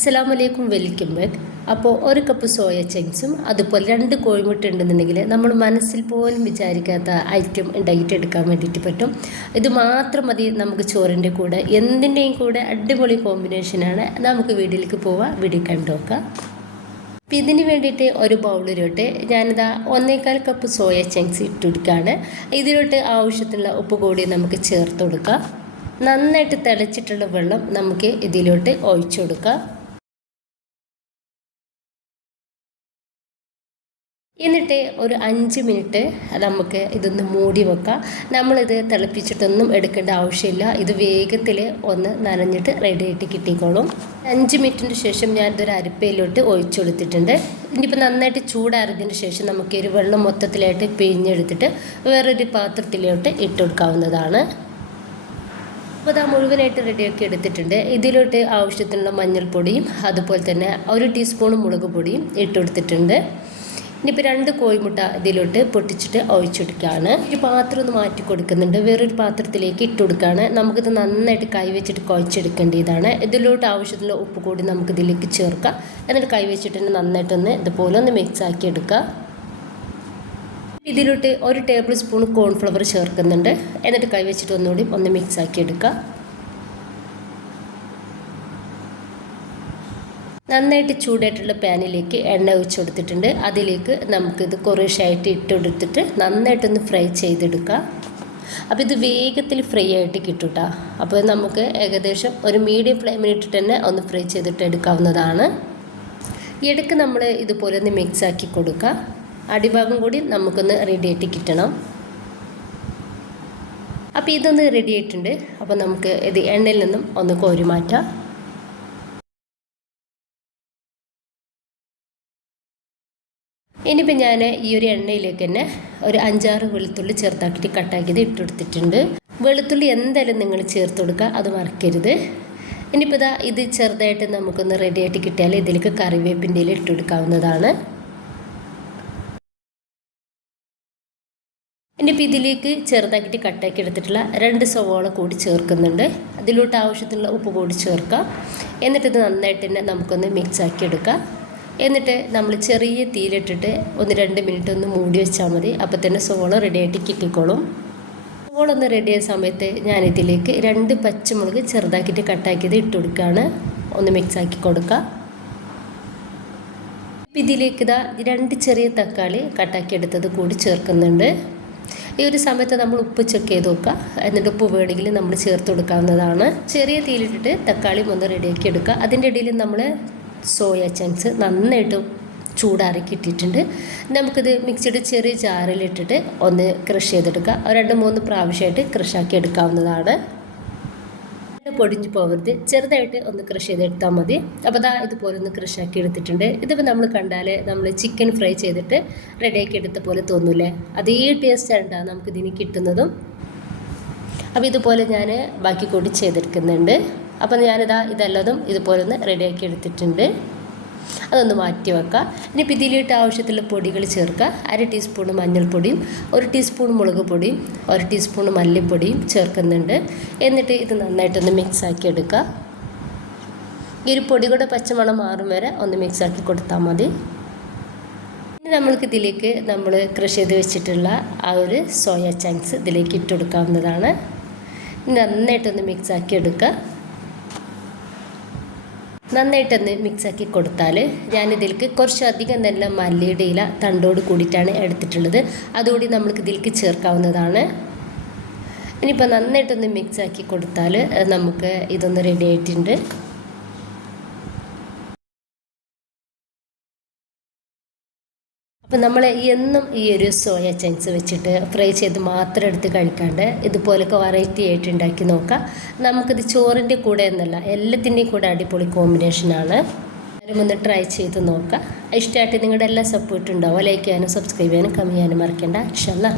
അസ്സലാമലൈക്കും, welcome back. അപ്പോൾ ഒരു കപ്പ് സോയ ചങ്ക്സും അതുപോലെ 2 കോഴിമുട്ട ഉണ്ടെന്നുണ്ടെങ്കിൽ നമ്മൾ മനസ്സിൽ പോലും വിചാരിക്കാത്ത ഐറ്റം ഉണ്ടാക്കിയിട്ടെടുക്കാൻ വേണ്ടിയിട്ട് പറ്റും. ഇത് മാത്രം മതി നമുക്ക് ചോറിൻ്റെ കൂടെ, എന്തിൻ്റെയും കൂടെ അടിപൊളി കോമ്പിനേഷനാണ്. നമുക്ക് വീട്ടിലേക്ക് പോവാം, വീഡിയോ കണ്ടു നോക്കാം. അപ്പം ഇതിന് വേണ്ടിയിട്ട് ഒരു ബൗളിലോട്ട് ഞാനിതാ 1/4 കപ്പ് സോയ ചങ്ക്സ് ഇട്ടെടുക്കുകയാണ്. ഇതിലോട്ട് ആവശ്യത്തിനുള്ള ഉപ്പ് കൂടി നമുക്ക് ചേർത്ത് കൊടുക്കാം. നന്നായിട്ട് തിളച്ചിട്ടുള്ള വെള്ളം നമുക്ക് ഇതിലോട്ട് ഒഴിച്ചു കൊടുക്കാം. എന്നിട്ട് ഒരു 5 മിനിറ്റ് നമുക്ക് ഇതൊന്ന് മൂടി വെക്കാം. നമ്മളിത് തിളപ്പിച്ചിട്ടൊന്നും എടുക്കേണ്ട ആവശ്യമില്ല. ഇത് വേഗത്തിൽ ഒന്ന് നനഞ്ഞിട്ട് റെഡി ആയിട്ട് കിട്ടിക്കോളും. 5 മിനിറ്റിന് ശേഷം ഞാനിതൊരു അരിപ്പയിലോട്ട് ഒഴിച്ചു കൊടുത്തിട്ടുണ്ട്. ഇനിയിപ്പോൾ നന്നായിട്ട് ചൂടാറിയതിന് ശേഷം നമുക്ക് ഒരു വെള്ളം മൊത്തത്തിലായിട്ട് പിഴിഞ്ഞെടുത്തിട്ട് വേറൊരു പാത്രത്തിലോട്ട് ഇട്ട് കൊടുക്കാവുന്നതാണ്. അപ്പോൾ അത് മുഴുവനായിട്ട് റെഡിയാക്കി എടുത്തിട്ടുണ്ട്. ഇതിലോട്ട് ആവശ്യത്തിനുള്ള മഞ്ഞൾപ്പൊടിയും അതുപോലെ തന്നെ 1 ടീസ്പൂൺ മുളക് പൊടിയും ഇട്ട് കൊടുത്തിട്ടുണ്ട്. ഇനിയിപ്പോൾ 2 കോഴിമുട്ട ഇതിലോട്ട് പൊട്ടിച്ചിട്ട് ഒഴിച്ചെടുക്കുകയാണ്. ഒരു പാത്രം ഒന്ന് മാറ്റി കൊടുക്കുന്നുണ്ട്, വേറൊരു പാത്രത്തിലേക്ക് ഇട്ട് കൊടുക്കുകയാണ്. നമുക്കിത് നന്നായിട്ട് കൈവച്ചിട്ട് കുഴച്ചെടുക്കേണ്ടതാണ്. ഇതിലോട്ട് ആവശ്യത്തിനുള്ള ഉപ്പ് കൂടി നമുക്കിതിലേക്ക് ചേർക്കാം. എന്നിട്ട് കൈവച്ചിട്ട് നന്നായിട്ടൊന്ന് ഇതുപോലെ ഒന്ന് മിക്സ് ആക്കി എടുക്കുക. ഇതിലോട്ട് 1 ടേബിൾ സ്പൂൺ കോൺഫ്ലവർ ചേർക്കുന്നുണ്ട്. എന്നിട്ട് കൈവച്ചിട്ട് ഒന്നുകൂടി ഒന്ന് മിക്സ് ആക്കി എടുക്കുക. നന്നായിട്ട് ചൂടായിട്ടുള്ള പാനിലേക്ക് എണ്ണ ഒഴിച്ച് കൊടുത്തിട്ടുണ്ട്. അതിലേക്ക് നമുക്കിത് കുറേശ്ശായിട്ട് ഇട്ട് കൊടുത്തിട്ട് നന്നായിട്ടൊന്ന് ഫ്രൈ ചെയ്തെടുക്കുക. അപ്പോൾ ഇത് വേഗത്തിൽ ഫ്രൈ ആയിട്ട് കിട്ടും കേട്ടോ. അപ്പോൾ നമുക്ക് ഏകദേശം ഒരു മീഡിയം ഫ്ലെയിമിൽ ഇട്ടിട്ട് തന്നെ ഒന്ന് ഫ്രൈ ചെയ്തിട്ട് എടുക്കാവുന്നതാണ്. ഇടയ്ക്ക് നമ്മൾ ഇതുപോലെ ഒന്ന് മിക്സ് ആക്കി കൊടുക്കുക. അടിഭാഗം കൂടി നമുക്കൊന്ന് റെഡി ആയിട്ട് കിട്ടണം. അപ്പോൾ ഇതൊന്ന് റെഡി ആയിട്ടുണ്ട്. അപ്പോൾ നമുക്ക് ഇത് എണ്ണയിൽ നിന്നും ഒന്ന് കോരി മാറ്റാം. ഇനിയിപ്പോൾ ഞാൻ ഈ ഒരു എണ്ണയിലേക്ക് തന്നെ ഒരു 5-6 വെളുത്തുള്ളി ചെറുതാക്കിയിട്ട് കട്ടാക്കിയത് ഇട്ട് കൊടുത്തിട്ടുണ്ട്. വെളുത്തുള്ളി എന്തായാലും നിങ്ങൾ ചേർത്ത് കൊടുക്കുക, അത് മറക്കരുത്. ഇനിയിപ്പോൾ ഇത് ചെറുതായിട്ട് നമുക്കൊന്ന് റെഡി ആയിട്ട് കിട്ടിയാൽ ഇതിലേക്ക് കറിവേപ്പിൻ്റെ ഇല ഇട്ട് കൊടുക്കാവുന്നതാണ്. ഇനിയിപ്പോൾ ഇതിലേക്ക് ചെറുതാക്കിയിട്ട് കട്ടാക്കി എടുത്തിട്ടുള്ള 2 സവോള കൂടി ചേർക്കുന്നുണ്ട്. അതിലോട്ട് ആവശ്യത്തിനുള്ള ഉപ്പ് കൂടി ചേർക്കാം. എന്നിട്ടിത് നന്നായിട്ട് തന്നെ നമുക്കൊന്ന് മിക്സ് ആക്കി എടുക്കാം. എന്നിട്ട് നമ്മൾ ചെറിയ തീയിലിട്ടിട്ട് 1-2 മിനിറ്റ് ഒന്ന് മൂടി വെച്ചാൽ മതി. അപ്പോൾ തന്നെ സവോള റെഡി ആയിട്ട് കിട്ടിക്കോളും. സവോള ഒന്ന് റെഡിയായ സമയത്ത് ഞാനിതിലേക്ക് 2 പച്ചമുളക് ചെറുതാക്കിയിട്ട് കട്ടാക്കിയത് ഇട്ട് കൊടുക്കുകയാണ്. ഒന്ന് മിക്സ് ആക്കി കൊടുക്കുക. ഇതിലേക്ക് 2 ചെറിയ തക്കാളി കട്ടാക്കി എടുത്തത് കൂടി ചേർക്കുന്നുണ്ട്. ഈ ഒരു സമയത്ത് നമ്മൾ ഉപ്പ് ചെക്ക് ചെയ്ത് നോക്കുക. എന്നിട്ട് ഉപ്പ് വേണമെങ്കിൽ നമ്മൾ ചേർത്ത് കൊടുക്കാവുന്നതാണ്. ചെറിയ തീയിലിട്ടിട്ട് തക്കാളിയും ഒന്ന് റെഡിയാക്കി എടുക്കുക. അതിൻ്റെ ഇടയിൽ നമ്മൾ സോയ ചങ്ക്സ് നന്നായിട്ട് ചൂടാറി ഇട്ടിട്ടുണ്ട്. നമുക്കിത് മിക്സിയുടെ ചെറിയ ജാറിലിട്ടിട്ട് ഒന്ന് ക്രഷ് ചെയ്തെടുക്കുക. 2-3 പ്രാവശ്യമായിട്ട് ക്രഷാക്കി എടുക്കാവുന്നതാണ്. പൊടിഞ്ഞു പോകരുത്, ചെറുതായിട്ട് ഒന്ന് ക്രഷ് ചെയ്തെടുത്താൽ മതി. അപ്പോൾ ഇതുപോലെ ഒന്ന് ക്രഷാക്കി എടുത്തിട്ടുണ്ട്. ഇതിപ്പോൾ നമ്മൾ കണ്ടാൽ നമ്മൾ ചിക്കൻ ഫ്രൈ ചെയ്തിട്ട് റെഡിയാക്കി എടുത്ത പോലെ തോന്നൂലേ, അതേ ടേസ്റ്റാണ് നമുക്കിതിന് കിട്ടുന്നതും. അപ്പോൾ ഇതുപോലെ ഞാൻ ബാക്കി കൂടി ചെയ്തെടുക്കുന്നുണ്ട്. അപ്പോൾ ഇതെല്ലാതും ഇതുപോലെ ഒന്ന് റെഡിയാക്കി എടുത്തിട്ടുണ്ട്. അതൊന്ന് മാറ്റി വെക്കാം. ഇനിയിപ്പോൾ ഇതിലിട്ട് ആവശ്യത്തിലുള്ള പൊടികൾ ചേർക്കുക. 1 ടീസ്പൂൺ മഞ്ഞൾപ്പൊടിയും 1 ടീസ്പൂൺ മുളക് പൊടിയും 1 ടീസ്പൂൺ മല്ലിപ്പൊടിയും ചേർക്കുന്നുണ്ട്. എന്നിട്ട് ഇത് നന്നായിട്ടൊന്ന് മിക്സ് ആക്കി എടുക്കുക. ഈ ഒരു പൊടിയുടെ പച്ചമണം മാറും വരെ ഒന്ന് മിക്സ് ആക്കി കൊടുത്താൽ മതി. ഇനി നമ്മൾക്കിതിലേക്ക് നമ്മൾ ക്രഷ് ചെയ്ത് വെച്ചിട്ടുള്ള ആ ഒരു സോയ ചങ്ക്സ് ഇതിലേക്ക് ഇട്ട് കൊടുക്കാവുന്നതാണ്. നന്നായിട്ടൊന്ന് മിക്സ് ആക്കി എടുക്കുക. നന്നായിട്ടൊന്ന് മിക്സാക്കി കൊടുത്താൽ ഞാനിതിലേക്ക് കുറച്ചധികം തന്നെ മല്ലിയുടെ ഇല തണ്ടോട് കൂടിയിട്ടാണ് എടുത്തിട്ടുള്ളത്. അതുകൂടി നമ്മൾക്ക് ഇതിലേക്ക് ചേർക്കാവുന്നതാണ്. ഇനിയിപ്പോൾ നന്നായിട്ടൊന്ന് മിക്സാക്കി കൊടുത്താൽ നമുക്ക് ഇതൊന്ന് റെഡി ആയിട്ടുണ്ട്. അപ്പോൾ നമ്മൾ എന്നും ഈ ഒരു സോയ ചങ്ക്സ് വെച്ചിട്ട് ഫ്രൈ ചെയ്ത് മാത്രം എടുത്ത് കഴിക്കാണ്ട് ഇതുപോലൊക്കെ വെറൈറ്റി ആയിട്ട് ഉണ്ടാക്കി നോക്കാം. നമുക്കിത് ചോറിൻ്റെ കൂടെ എന്നല്ല, എല്ലാത്തിൻ്റെയും കൂടെ അടിപൊളി കോമ്പിനേഷനാണ്. എല്ലാവരും ഒന്ന് ട്രൈ ചെയ്ത് നോക്കാം. ഇഷ്ടമായിട്ട് നിങ്ങളുടെ എല്ലാ സപ്പോർട്ടും ഉണ്ടാവും. ലൈക്ക് ചെയ്യാനും സബ്സ്ക്രൈബ് ചെയ്യാനും കമൻറ്റ് ചെയ്യാനും മറക്കേണ്ട. ഇൻഷാ അല്ലാഹ്.